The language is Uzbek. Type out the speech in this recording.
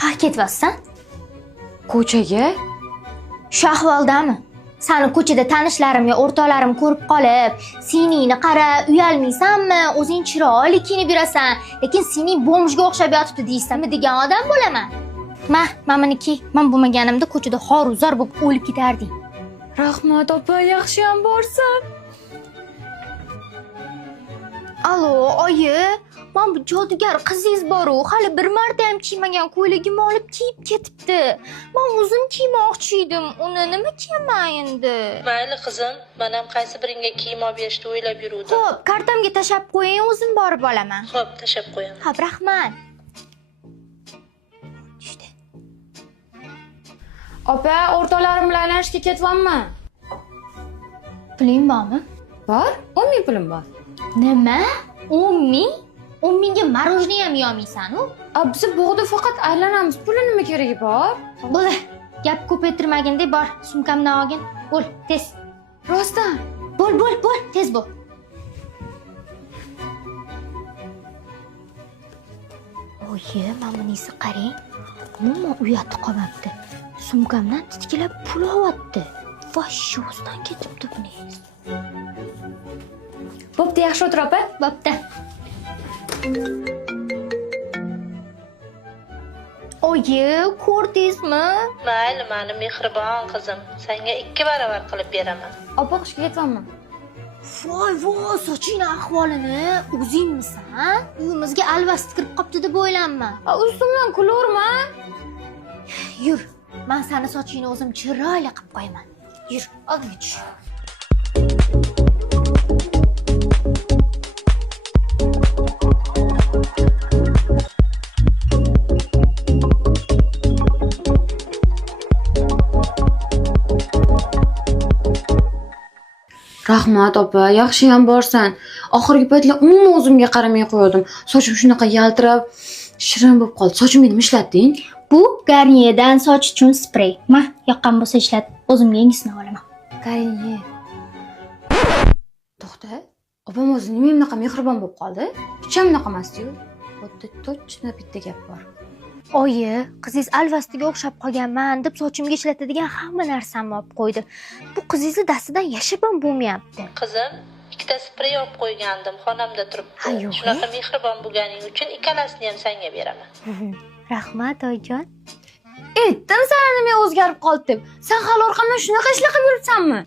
Qayerga ketyapsan? Ko'chaga? Shu ahvoldami? Seni ko'chada tanishlarim yo o'rtoqlarim ko'rib qolib, seningni qara, uyalmaysanmi? O'zing chiroyli kiyinib yurasan, lekin sening bomjga o'xshab yotibdi deysanmi degan odam bo'laman. Meniki, men bo'lmaganimda ko'chada xor-uzor bo'lib o'lib ketarding. Rahmat opa, yaxshiyam borsan. Alo, oyi, men bu jodugar qizingiz bor-ku, hali bir marta ham kiymagan ko'ylagimni olib kiyib ketibdi. Men o'zim kiymoqchi edim, uni nima kiyaman endi? Mayli qizim, men ham qaysi biringga kiyim olib berishni o'ylab yuruvdim. Xo'p, kartamga tashab qo'ying, o'zim borib olaman. Xo'p, tashab qo'yaman. Xo'p, rahmat. Opa, o'rtoqlarim bilan aylanishga ketyapman. Puling bormi? Bor? 10 ming pulim bor. Nima? 10 ming? 10 mingga marojniy ham yeyolmaysan-ku? Biz bog'da faqat aylanamiz. Puli nima keragi bor? Bo'ldi. Gap ko'paytirmagin-da, bor, sumkamdan olgin. Bo'l, tez. Rostdan. Bo'l, tez bo'l. Oyi, mana bunisi qarang. Umuman uyatni qolmabdi. Sumkamdan titkilab pul olyapti. Vosh, o'zidan ketibdi buningiz. Bo'pti, yaxshi o'tir opa. Bo'pti. Oyi, ko'rdingizmi? Mayli, meni mehribon qizim. Senga 2 baravar qilib beraman. Opa, qishga ketyapman. Voy, soching ahvolini o'zingmisan? Uyimizga alvasti kirib qopti deb o'ylanma. Ustimdan kulurman. Yur, men seni sochingni o'zim chiroyli qilib qo'yaman. Yur, oldinga tush. Rahmat opa, yaxshiyam borsan. Oxirgi paytlar umuman o'zimga qaramay qo'ydim. Sochim shunaqa yaltirab, shirin bo'lib qoldi. Sochimga nima ishlatding? Bu Garnierdan soch uchun sprey. Ma, yoqqan bo'lsa ishlat, o'zimga yangisini olaman. Garnier. To'xta. Opam o'zi nima bunaqa mehribon bo'lib qoldi? Hech ham bunaqa emas-ku. Xuddi точно bitta gap bor. Oyi, qizingiz alvastiga o'xshab qolganman deb sochimga ishlatadigan hamma narsamni olib qo'ydi. Bu qizingizni dastidan yashab ham bo'lmayapti. Qizim, 2 ta sprey olib qo'ygandim, xonamda turibdi. Ha, yo'q. Shunaqa mehribon bo'lganing uchun ikkalasini ham senga beraman. Rahmat, oyijon. Aytdim sana nima o'zgarib qoldi deb. Sen hali orqamdan shunaqa ishlar qilib yuribsanmi?